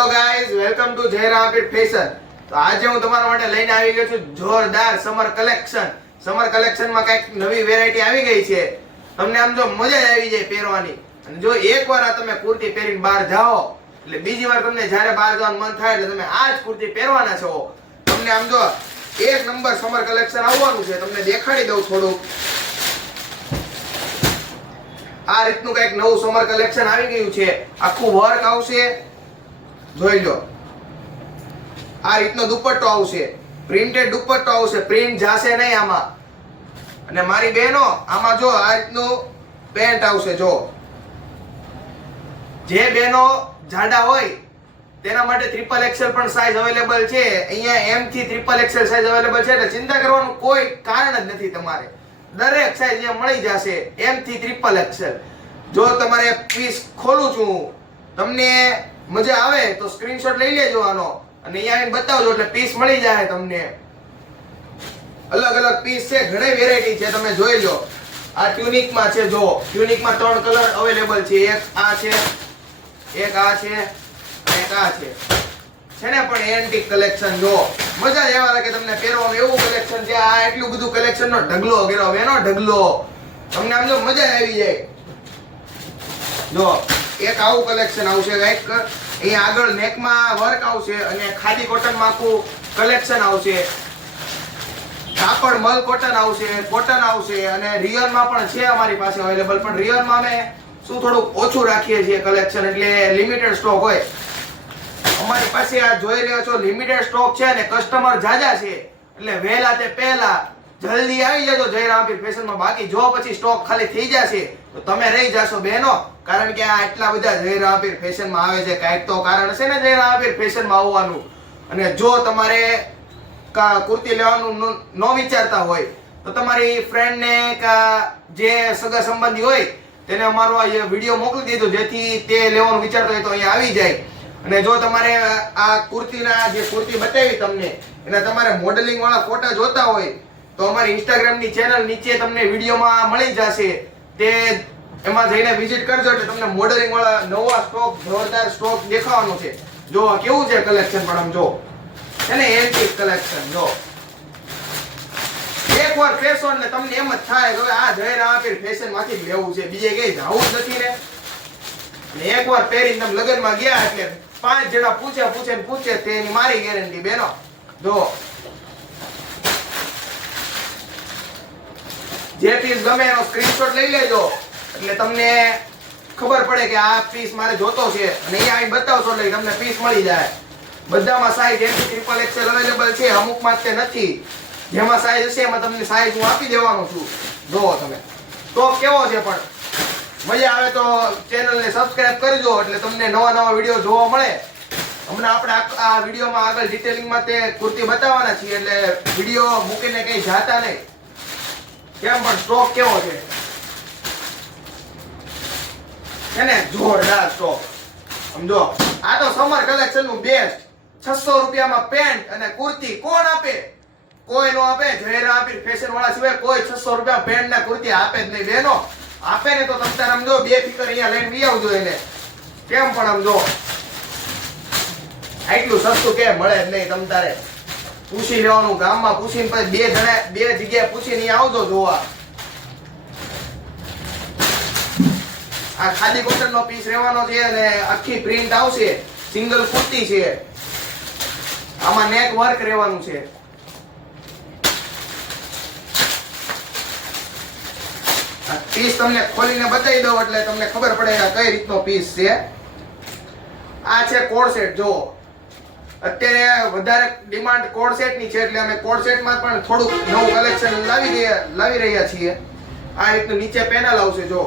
Hello guys welcome to Jairam pit fashion તો આજે હું તમારા માટે લઈને આવી ગયો છું જોરદાર સમર કલેક્શન સમર કલેક્શનમાં કંઈક નવી વેરાયટી આવી ગઈ છે. તમને આમ જો મજા જ આવી જાય પહેરવાની. અને જો એકવાર આ તમે કુર્તી પહેરીને બહાર જાઓ, એટલે બીજી વાર તમને જ્યારે બહાર જવાનું મન થાય એટલે તમે આ જ કુર્તી પહેરવાના છો. તમને આમ જો એક નંબર સમર કલેક્શન આવવાનું છે. તમને દેખાડી દઉં થોડુંક. આ રીતનું કંઈક નવું સમર કલેક્શન આવી ગયું છે. આખું વર્ક આવશે. જોઈ લો. આ રીતનો દુપટ્ટો આવશે. પ્રિન્ટેડ દુપટ્ટો આવશે. પ્રિન્ટ જાશે નહીં આમાં. અને મારી બહેનો, આમાં જો આ રીતનું પેન્ટ આવશે, જો. જે બહેનો જાડા હોય, તેના માટે ટ્રિપલ એક્સેલ પણ સાઇઝ અવેલેબલ છે. અહીંયા એમ થી ટ્રિપલ એક્સેલ સાઇઝ અવેલેબલ છે. એટલે ચિંતા કરવાનું કોઈ કારણ જ નથી તમારે. દરેક સાઇઝ અહીંયા મળી જશે. એમ થી ટ્રિપલ એક્સેલ જો તમારે પીસ ખોલું છું, તમને મજા આવે તો સ્ક્રીનશોટ લઈ લેજો આનો. અને અહીંયા બતાવજો એટલે પીસ મળી જાય તમને. અલગ અલગ પીસ છે, ઘણી વેરાયટી છે, તમે જોઈ લો. આ ટ્યુનિકમાં છે, જો. ટ્યુનિકમાં ત્રણ કલર અવેલેબલ છે. એક આ છે, એક આ છે એક આ છે. છે ને પણ એન્ટિક કલેક્શન જો. મજા એવા લાગે તમને પહેરવાનું એવું કલેક્શન છે, આ એટલું બધું કલેક્શન નો ઢગલો ઘેરો એનો ઢગલો. તમને આમ જો મજા આવી જાય. જો. એક આવું કલેક્શન આવશે લાઈક અહીંયા આગળ નેકમાં વર્ક આવશે અને ખાદી કોટનમાં આખું કલેક્શન આવશે. કાપડ, મલ કોટન આવશે કોટન આવશે અને રિયલમાં પણ છે અમારી પાસે અવેલેબલ પણ રિયલમાં અમે શું થોડુંક ઓછું રાખીએ છીએ કલેક્શન એટલે લિમિટેડ સ્ટોક હોય. અમારી પાસે આ જોઈ રહ્યા છો લિમિટેડ સ્ટોક છે અને કસ્ટમર જાજા છે. એટલે વહેલા તે પહેલા જલ્દી આવી જજો જયરામ, ફેશનમાં બાકી, જો પછી સ્ટોક ખાલી થઈ જશે તો તમે રહી જશો બહેનો, કારણ કે આ એટલા બધા જયરામપીર ફેશનમાં આવે છે. કાંઈક તો કારણ છે ને જયરામપીર ફેશનમાં આવવાનું. અને જો તમારે કુર્તી લેવાનું ન- વિચારતા હોય, તો તમારી ફ્રેન્ડને કા જે સગા સંબંધી હોય, તેને અમારો આ વીડિયો મોકલી દીધો, જેથી તે લેવાનું વિચારતો હોય તો અહીંયા આવી જાય. અને જો તમારે આ કુર્તીના જે કુર્તી બતાવી તમને, એના તમારે મોડેલિંગ વાળા ફોટા જોતા હોય, તો અમારી ઇન્સ્ટાગ્રામની ચેનલ નીચે તમને વિડીયોમાં મળી જશે. તે એમાં જઈને વિઝિટ કરજો એટલે તમને મોડેલિંગ વાળા નવા સ્ટોક જોરદાર સ્ટોક દેખાવાનો છે. જો, કેવું છે કલેક્શન પણ જો? છે ને એન્ટિક કલેક્શન જો. એકવાર ફેશો ને તમને એમ જ થાય કે આ જયરામ આપીર ફેશનમાંથી લેવું છે. બીજે કઈ જવું જ નથી ને. એક એકવાર પહેરીને તમે લગ્નમાં ગયા એટલે પાંચ જણા પૂછે પૂછે પૂછે તેની મારી ગેરંટી બેનો. જો જે પીસ ગમે એનો સ્ક્રીનશોટ લઈ લેજો. એટલે તમને ખબર પડે કે આ પીસ મારે જોતો છે. અને અહીંયા અહીં બતાવશો એટલે તમને પીસ મળી જાય. બધામાં સાઈઝ એમ ટ્રિપલ એક્સેલ અવેલેબલ છે, અમુકમાં તે નથી. જેમાં સાઈઝ હશે, એમાં તમને સાઈઝ હું આપી દેવાનો છું. જોવો તમે. તો કેવો છે પણ? મજા આવે તો ચેનલને સબસ્ક્રાઇબ કરજો, એટલે તમને નવા નવા વીડિયો જોવા મળે. હમણાં આપણે આ વિડીયોમાં આગળ ડિટેલિંગમાં તે કુર્તી બતાવવાના છીએ, એટલે વીડિયો મૂકીને કંઈ જાતા નહીં. કેમ પણ સ્ટોક કેવો છે? એને જોરદાર સ્ટોક સમજો? આ તો સમર કલેક્શનનું બેસ્ટ છસો રૂપિયામાં પેન્ટ અને કુર્તી કોણ આપે? કોઈ નો આપે. જયરા આપી ફેશન વાળા સિવાય કોઈ છસો રૂપિયા પેન્ટ ના કુર્તી આપે જ નહીં. બેનો, આપે ને તો તમ તારે આમ જો બે ફિકર અહીંયા લઈને બી આવજો એને. કેમ પણ આમ જો આટલું સસ્તું કેમ મળે જ નહીં તમ તારે. પૂછી લેવાનું ગામમાં પૂછીને પછી બે જણા, બે જગ્યાએ પૂછીને આવજો જોવા. આ ખાલી કોટન નો પીસ રહેવાનો છે અને આખી પ્રિન્ટ આવશે. સિંગલ કુર્તી છે. આમાં નેક વર્ક રહેવાનું છે. પીસ તમને ખોલીને બતાવી દઉં એટલે તમને ખબર પડે કઈ રીતનો પીસ છે. આ છે કોડ સેટ જો અત્યારે વધારે ડિમાન્ડ કોડ સેટની છે એટલે અમે કોડ સેટમાં પણ થોડુંક નવું કલેક્શન લાવી રહ્યા લાવી રહ્યા છીએ. આ રીતનું નીચે પેનલ આવશે જો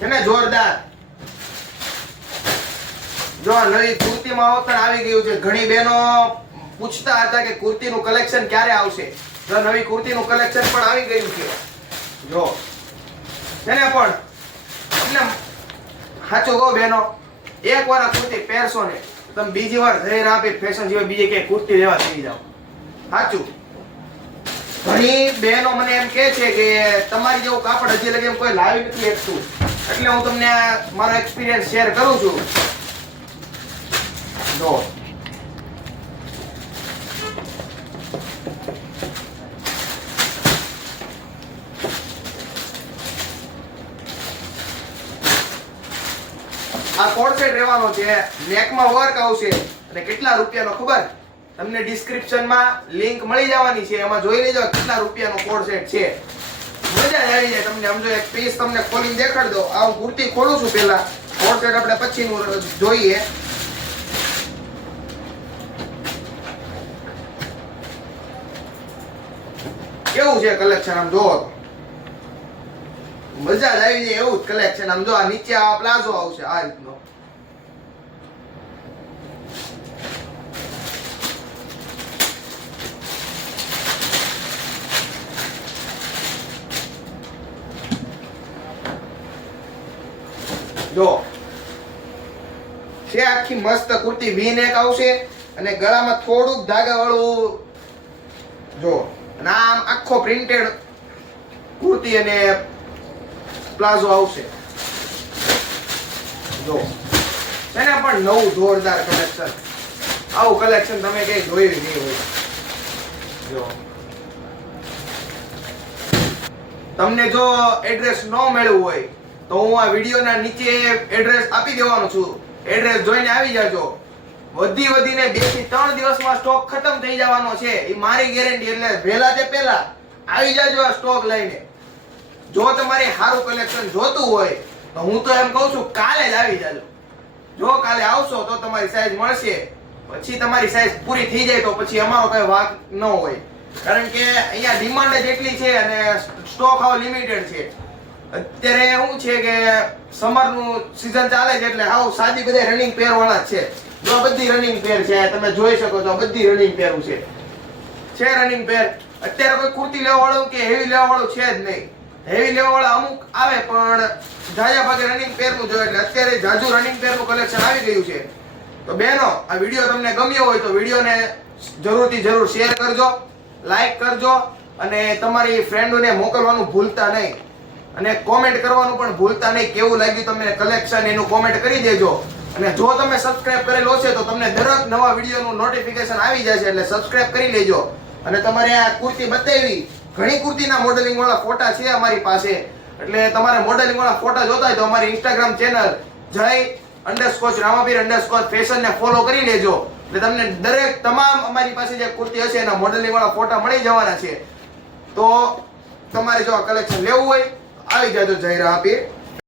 છે ને, જોરદાર. જો, નવી કુર્તીમાં પણ આવી ગયું છે. ઘણી બહેનો પૂછતા હતા કે કુર્તીનું કલેક્શન ક્યારે આવશે. જો, નવી કુર્તીનું કલેક્શન પણ આવી ગયું છે. જો. છે ને, પણ એટલે સાચું કહો બહેનો એક વાર આ કુર્તી પહેરશો ને તમે બીજી વાર જઈને આપી ફેશન સિવાય બીજે ક્યાંય કુર્તી લેવા થઈ જાઓ. સાચું? ઘણી બહેનો મને એમ કે છે કે તમારી જેવું કાપડ હજી લગી એમ કોઈ લાવી નથી એકતું એટલે હું તમને મારો એક્સપિરિયન્સ શેર કરું છું. જો આ કોડ સેટ રહેવાનો છે. નેકમાં વર્ક આવશે. અને કેટલા રૂપિયાનો ખબર? તમને ડિસ્ક્રિપ્શનમાં લિંક મળી જવાની છે. એમાં જોઈ લેજો કેટલા રૂપિયાનો કોડ સેટ છે. મજા આવી જાય તમને. સમજો એક પીસ તમને ખોલીને દેખાડ દો આ હું કુર્તી ખોલું છું પહેલા. કોડ સેટ આપણે પછીનું જોઈએ. કેવું છે કલેક્શન આમ જોવો મજા આવી જાય એવું જ કલેક્શન આમ જો આ નીચે આ પ્લાઝો આવશે, આ રીતનો. જો. છે આખી મસ્ત કુર્તી વી નેક આવશે અને ગળામાં થોડુંક ધાગા વાળું જો. અને આમ આખો પ્રિન્ટેડ કુર્તી અને પ્લાઝો આવશે. જો. એને પણ નવું જોરદાર કલેક્શન આવું કલેક્શન તમે કઈ જોયું નહીં હોય. જો. તમને જો એડ્રેસ ન મળ્યું હોય, તો હું આ વિડીયોના નીચે એડ્રેસ આપી દેવાનો છું. એડ્રેસ જોઈને આવી જાજો. વધી વધીને બેથી ત્રણ દિવસમાં સ્ટોક ખતમ થઈ જવાનો છે. એ મારી ગેરંટી એટલે વહેલા તે પહેલા આવી જાજો આ સ્ટોક લઈને. જો તમારે સારું કલેક્શન જોતું હોય, તો હું તો એમ કહું છું, કાલે જ આવી જાજો. જો કાલે આવશો તો તમારી સાઈઝ મળશે. પછી તમારી સાઈઝ પૂરી થઈ જાય તો પછી અમારો કઈ વાક ન હોય. કારણ કે અહીંયા ડિમાન્ડ જ એટલી છે અને સ્ટોક હાવ લિમિટેડ છે. અત્યારે શું છે કે સમરનું સિઝન ચાલે છે એટલે હાવ સાદી બધા રનિંગ પેર વાળા છે. જો બધી રનિંગ પેર છે, તમે જોઈ શકો છો બધી રનિંગ પેરું છે. છે રનિંગ પેર અત્યારે કોઈ કુર્તી લેવા વાળું કે હેવી લેવા વાળું છે જ નહીં. હેવી લેવાવાળા અમુક આવે, પણ જાજા ભાગે રનિંગ પેરનું જોઈએ એટલે અત્યારે જાજુ રનિંગ પેરનું કલેક્શન આવી ગયું છે. તો બહેનો, આ વીડિયો તમને ગમ્યો હોય તો વિડીયોને જરૂરથી જરૂર શેર કરજો લાઈક કરજો, અને તમારી ફ્રેન્ડોને મોકલવાનું ભૂલતા નહીં. અને કોમેન્ટ કરવાનું પણ ભૂલતા નહીં, કેવું લાગ્યું તમને કલેક્શન એનું કોમેન્ટ કરી દેજો. અને જો તમે સબસ્ક્રાઇબ કરેલો છે તો તમને દરેક નવા વિડીયોનું નોટિફિકેશન આવી જશે એટલે સબસ્ક્રાઇબ કરી લેજો. અને તમારે આ કુર્તી બતાવી ઘણી કુર્તીના મોડેલિંગ વાળા ફોટા છે અમારી પાસે. એટલે તમારે મોડેલિંગ વાળા ફોટા જોતા હોય તો અમારી Instagram channel Jay underscore Ramapir underscore fashion ને ફોલો કરી લેજો. એટલે તમને દરેક તમામ અમારી પાસે જે કુર્તી હશે એના મોડેલિંગ વાળા ફોટા મળી જવાના છે. તો તમારે જો આ કલેક્શન લેવું હોય આવી જાજો જય રામાપીર.